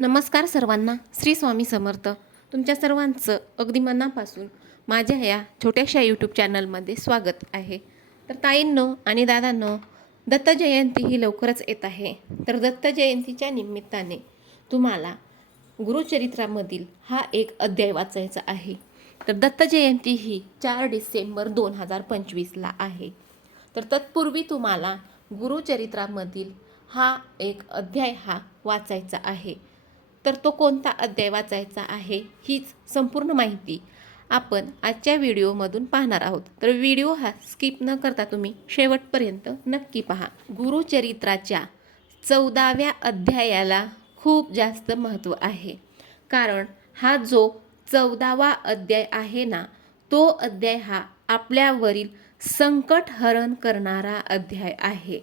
नमस्कार सर्वांना. श्री स्वामी समर्थ. तुमच्या सर्वांचं अगदी मनापासून माझ्या या छोट्याशा यूट्यूब चॅनलमध्ये स्वागत आहे. तर ताईंनो आणि दादांनो दत्त जयंती ही लवकरच येत आहे. तर दत्त जयंतीच्या निमित्ताने तुम्हाला गुरुचरित्रामधील हा एक अध्याय वाचायचा आहे. तर दत्त जयंती ही चार डिसेंबर दोन हजार पंचवीसला आहे. तर तत्पूर्वी तुम्हाला गुरुचरित्रामधील हा एक अध्याय हा वाचायचा आहे. तर तो कोणता अध्याय वाचायचा आहे हीच संपूर्ण माहिती आपण आजच्या व्हिडिओमधून पाहणार आहोत. तर व्हिडिओ हा स्किप न करता तुम्ही शेवटपर्यंत नक्की पहा. गुरुचरित्राच्या चौदाव्या अध्यायाला खूप जास्त महत्त्व आहे. कारण हा जो चौदावा अध्याय आहे ना तो अध्याय हा आपल्यावरील संकट हरण करणारा अध्याय आहे.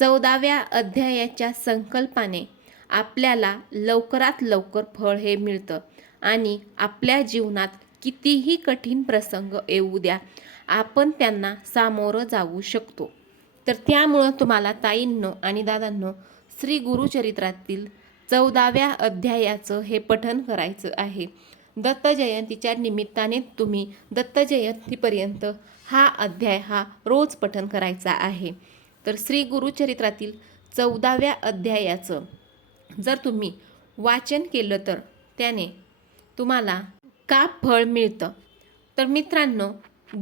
चौदाव्या अध्यायाच्या संकल्पाने आपल्याला लवकरात लवकर फळ हे मिळतं. आणि आपल्या जीवनात कितीही कठीण प्रसंग येऊ द्या आपण त्यांना सामोरं जाऊ शकतो. तर त्यामुळं तुम्हाला ताईंनो आणि दादांनो श्री गुरुचरित्रातील चौदाव्या अध्यायाचं हे पठन करायचं आहे. दत्त जयंतीच्या निमित्ताने तुम्ही दत्त जयंतीपर्यंत हा अध्याय हा रोज पठन करायचा आहे. तर श्री गुरुचरित्रातील चौदाव्या अध्यायाचं जर तुम्ही वाचन केलं तर त्याने तुम्हाला का फळ मिळतं? तर मित्रांनो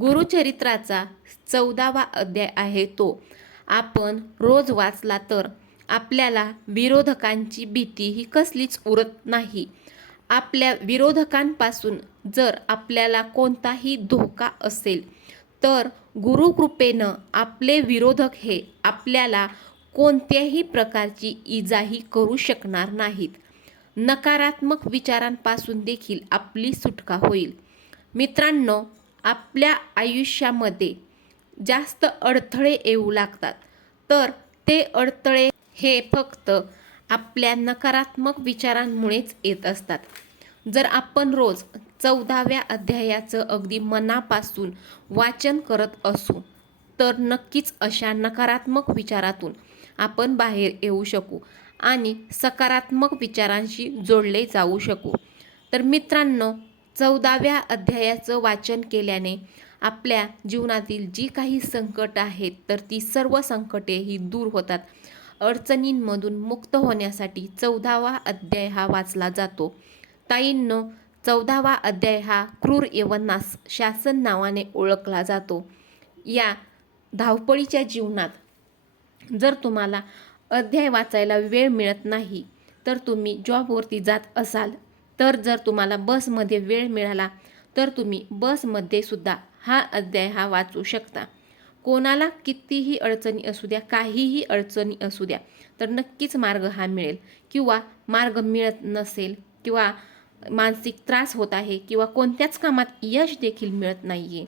गुरुचरित्राचा चौदावा अध्याय आहे तो. आपण रोज वाचला तर आपल्याला विरोधकांची भीती ही कसलीच उरत नाही. आपल्या विरोधकांपासून जर आपल्याला कोणताही धोका असेल तर गुरुकृपेनं आपले विरोधक हे आपल्याला कोणत्याही प्रकारची इजाही करू शकणार नाहीत. नकारात्मक विचारांपासून देखील आपली सुटका होईल. मित्रांनो आपल्या आयुष्यामध्ये जास्त अडथळे येऊ लागतात. तर ते अडथळे हे फक्त आपल्या नकारात्मक विचारांमुळेच येत असतात. जर आपण रोज चौदाव्या अध्यायाचं अगदी मनापासून वाचन करत असू तर नक्कीच अशा नकारात्मक विचारातून आपण बाहेर येऊ शकू आणि सकारात्मक विचारांशी जोडले जाऊ शकू. तर मित्रांनो चौदाव्या अध्यायाचं वाचन केल्याने आपल्या जीवनातील जी काही संकट आहेत तर ती सर्व संकटे ही दूर होतात. अडचणींमधून मुक्त होण्यासाठी चौदावा अध्याय हा वाचला जातो. ताईंनो चौदावा अध्याय हा क्रूर यवनास शासन नावाने ओळखला जातो. या धावपळीच्या जीवनात जर तुम्हाला अध्याय वाचायला वेळ मिळत नाही तर तुम्ही जॉबवरती जात असाल. तर जर तुम्हाला बसमध्ये वेळ मिळाला तर तुम्ही बसमध्ये सुद्धा हा अध्याय हा वाचू शकता. कोणाला कितीही अडचणी असू द्या काहीही अडचणी असू द्या तर नक्कीच मार्ग हा मिळेल. किंवा मार्ग मिळत नसेल किंवा मानसिक त्रास होत आहे किंवा कोणत्याच कामात यश देखील मिळत नाही आहे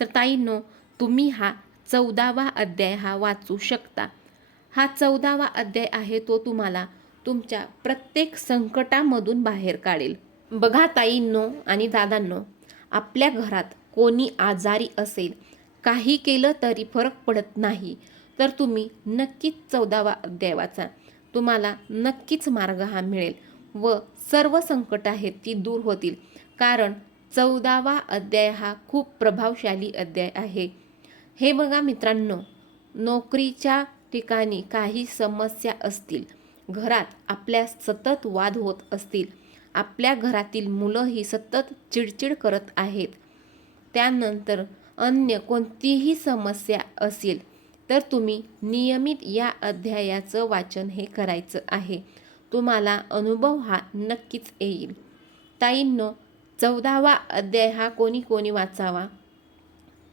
तर ताईंनो तुम्ही हा चौदावा अध्याय हा वाचू शकता. हा चौदावा अध्याय आहे तो तुम्हाला तुमच्या प्रत्येक संकटामधून बाहेर काढेल. बघा ताईंनो आणि दादांनो आपल्या घरात कोणी आजारी असेल काही केलं तरी फरक पडत नाही तर तुम्ही नक्कीच चौदावा अध्याय वाचा. तुम्हाला नक्कीच मार्ग हा मिळेल व सर्व संकट आहेत ती दूर होतील. कारण चौदावा अध्याय हा खूप प्रभावशाली अध्याय आहे. हे बघा मित्रांनो नोकरीच्या ठिकाणी काही समस्या असतील. घरात आपल्या सतत वाद होत असतील. आपल्या घरातील मुलं ही सतत चिडचिड करत आहेत. त्यानंतर अन्य कोणतीही समस्या असेल तर तुम्ही नियमित या अध्यायाचं वाचन हे करायचं आहे. तुम्हाला अनुभव हा नक्कीच येईल. ताईंनो चौदावा अध्याय हा कोणी कोणी वाचावा?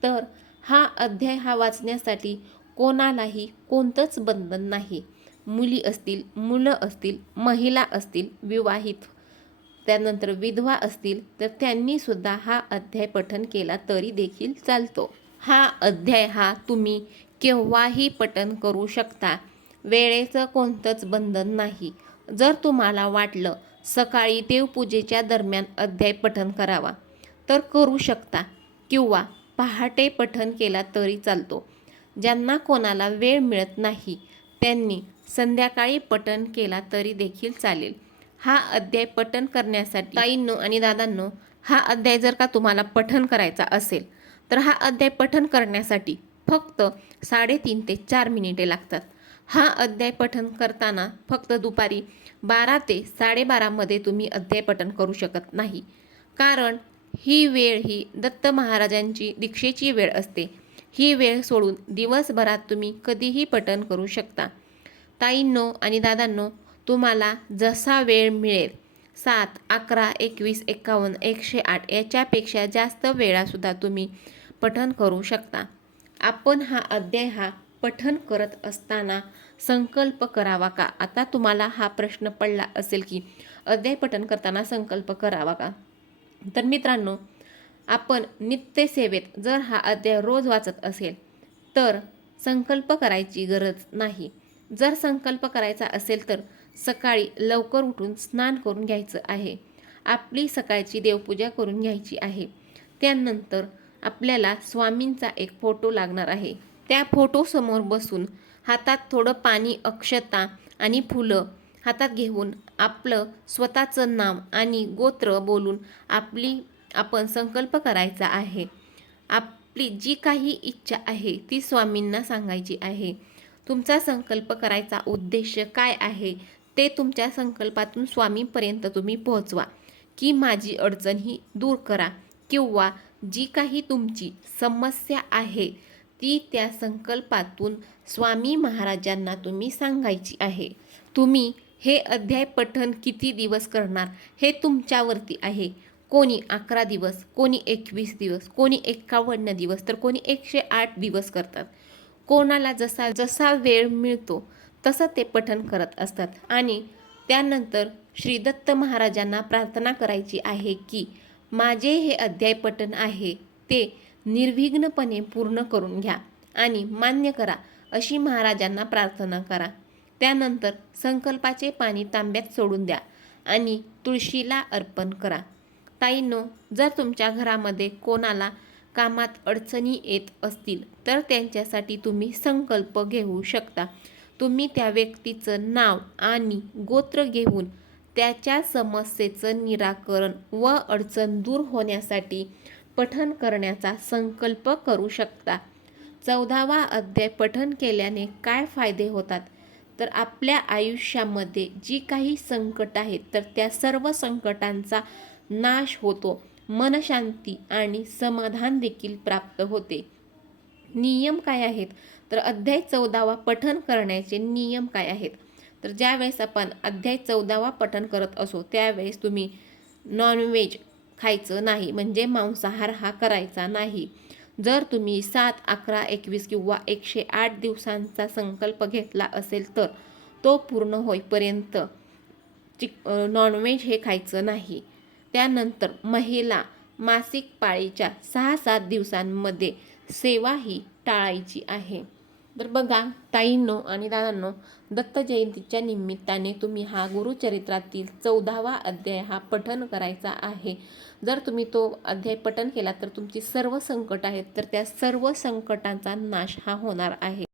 तर हा अध्याय हा वाचण्यासाठी कोणालाही कोणतंच बंधन नाही. मुली असतील मुलं असतील महिला असतील विवाहित. त्यानंतर विधवा असतील तर त्यांनीसुद्धा हा अध्याय पठन केला तरी देखील चालतो. हा अध्याय हा तुम्ही केव्हाही पठन करू शकता. वेळेचं कोणतंच बंधन नाही. जर तुम्हाला वाटलं सकाळी देवपूजेच्या दरम्यान अध्याय पठन करावा तर करू शकता किंवा पहाटे पठन केला तरी चालतो. ज्यांना कोणाला वेळ मिळत नाही त्यांनी संध्याकाळी पठन केला तरी देखील चालेल. हा अध्याय पठन करण्यासाठी ताईंनो आणि दादांनो हा अध्याय जर का तुम्हाला पठन करायचा असेल तर हा अध्याय पठन करण्यासाठी फक्त साडेतीन ते चार मिनिटे लागतात. हा अध्याय पठन करताना फक्त दुपारी बारा ते साडेबारामध्ये तुम्ही अध्याय पठन करू शकत नाही. कारण ही वेळ ही दत्त महाराजांची दीक्षेची वेळ असते. ही वेळ सोडून दिवसभरात तुम्ही कधीही पठन करू शकता. ताईंनो आणि दादांनो तुम्हाला जसा वेळ मिळेल सात अकरा एकवीस एकावन्न एकशे आठ याच्यापेक्षा जास्त वेळासुद्धा तुम्ही पठन करू शकता. आपण हा अध्याय हा पठन करत असताना संकल्प करावा का? आता तुम्हाला हा प्रश्न पडला असेल की अध्याय पठन करताना संकल्प करावा का? तर मित्रांनो आपण नित्यसेवेत जर हा अध्याय रोज वाचत असेल तर संकल्प करायची गरज नाही. जर संकल्प करायचा असेल तर सकाळी लवकर उठून स्नान करून घ्यायचं आहे. आपली सकाळची देवपूजा करून घ्यायची आहे. त्यानंतर आपल्याला स्वामींचा एक फोटो लागणार आहे. त्या फोटोसमोर बसून हातात थोडं पाणी अक्षता आणि फुलं हातात घेऊन आपलं स्वतःचं नाव आणि गोत्र बोलून आपली आपण संकल्प करायचा आहे. आपली जी काही इच्छा आहे ती स्वामींना सांगायची आहे. तुमचा संकल्प करायचा उद्देश काय आहे ते तुमच्या संकल्पातून स्वामींपर्यंत तुम्ही पोहोचवा. की माझी अडचण ही दूर करा किंवा जी काही तुमची समस्या आहे ती त्या संकल्पातून स्वामी महाराजांना तुम्ही सांगायची आहे. तुम्ही हे अध्याय पठण किती दिवस करणार? हे तुमच्यावरती आहे. कोणी अकरा दिवस कोणी एकवीस दिवस कोणी एक्कावन्न दिवस तर कोणी एकशे आठ दिवस करतात. कोणाला जसा जसा वेळ मिळतो तसं ते पठन करत असतात. आणि त्यानंतर श्री दत्त महाराजांना प्रार्थना करायची आहे की माझे हे अध्याय पठण आहे ते निर्विघ्नपणे पूर्ण करून घ्या. आणि मान्य करा अशी महाराजांना प्रार्थना करा. त्यानंतर संकल्पाचे पाणी तांब्यात सोडून द्या आणि तुळशीला अर्पण करा. ताईंनो जर तुमच्या घरामध्ये कोणाला कामात अडचणी येत असतील तर त्यांच्यासाठी तुम्ही संकल्प घेऊ शकता. तुम्ही त्या व्यक्तीचं नाव आणि गोत्र घेऊन त्याच्या समस्येचं निराकरण व अडचण दूर होण्यासाठी पठन करण्याचा संकल्प करू शकता. चौदावा अध्याय पठन केल्याने काय फायदे होतात? तर आपल्या आयुष्यामध्ये जी काही संकट आहेत तर त्या सर्व संकटांचा नाश होतो. मनशांती आणि समाधान देखील प्राप्त होते. नियम काय आहेत? तर अध्याय चौदावा पठन करण्याचे नियम काय आहेत? तर ज्यावेळेस आपण अध्याय चौदावा पठन करत असो त्यावेळेस तुम्ही नॉनव्हेज खायचं नाही म्हणजे मांसाहार हा करायचा नाही. जर तुम्ही सात अकरा एकवीस किंवा एकशे आठ दिवसांचा संकल्प घेतला असेल तर तो पूर्ण होईपर्यंत चिक नॉनव्हेज हे खायचं नाही. त्यानंतर महिला मासिक पाळीच्या सहा सात दिवसांमध्ये सेवा ही टाळायची आहे. तर बघा ताईंनो आणि दादांनो दत्त जयंतीच्या निमित्ताने तुम्ही हा गुरुचरित्रातील चौदावा अध्याय हा पठन करायचा आहे. जर तुम्ही तो अध्याय पठन केला तर तुमची सर्व संकट आहेत तर त्या सर्व संकटांचा नाश हा होणार आहे.